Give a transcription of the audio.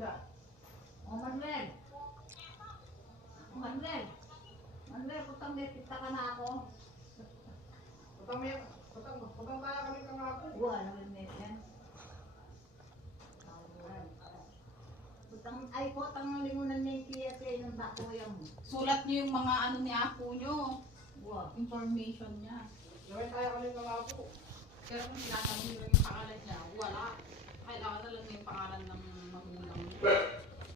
tinda. O Manuel. Manuel. Manuel, putang may pita ka na ako. Putang tayo kami kang ako. Wala naman net yan. Putang, ay putang lingunan niya yung kiyate ng bako yung. Sulat niyo yung mga ano ni Apo niyo. Wow. Information niya. Gawin tayo kami kang ako. Pero kung sinasabi niyo lang yung pangalan niya, wala. Kailangan na lang yung pangalan ng magulang niya.